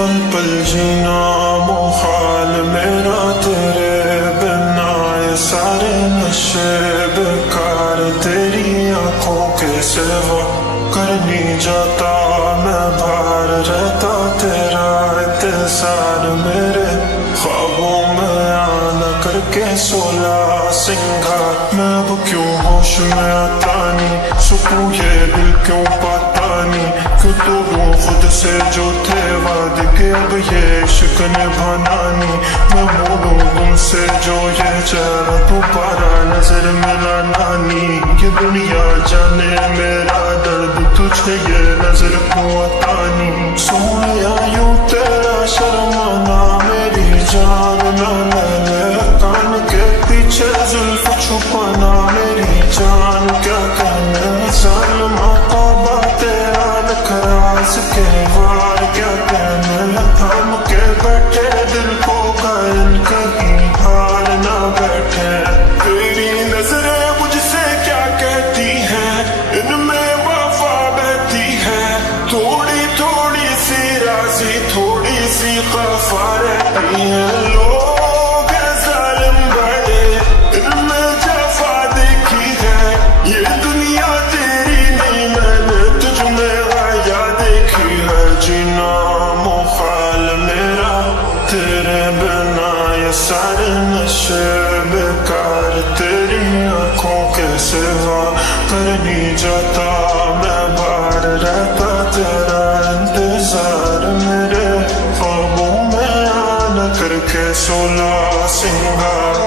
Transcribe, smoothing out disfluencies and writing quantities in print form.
पल पल जीना मुहाल मेरा तेरे बिना, ये सारे नशे बेकार तेरी आंखों के सिवा। करनी जाता मैं बाहर रहता तेरा इंतजार, मेरे ख्वाबों में आना करके 16 सिंगार। मैं अब क्यों होश में आता नहीं, सुकून ये दिल क्यों पाता नहीं। क्यों तोड़ूं खुद से जो थे वादे के, अब ये इश्क निभाना नहीं। मैं मोड़ूं तुमसे जो ये चेहरा दोबारा नजर मिलाना नहीं। ये दुनिया जाने मेरा दर्द तुझे ये नजर क्यों आता नहीं। सोया यूं तेरा शर्माना मेरी जान ना ले, कान के पीछे जुल्फ छुपाना मेरी जान। क्या कहना जालिमा तौबा तेरा नखराज के वार, क्या कहना थाम के बैठे दिल को घायल कहीं हार ना बैठे। तेरी नजरें मुझसे क्या कहती हैं, इनमें वफा बहती है। थोड़ी थोड़ी सी राज़ी थोड़ी सी खफा रहती है। लोग जालिम बड़े इनमें जफा देखी है। ये दुनिया तेरी नहीं मैंने तुझ में आया देखी है। जीना मुहाल मेरा तेरे बिना, ये सारे नशे बेकार तेरी आंखों के सिवा। करनी जाता मैं बाहर रहता तेरा इंतजार, मेरे ख्वाबों में आना करके 16 सिंगार।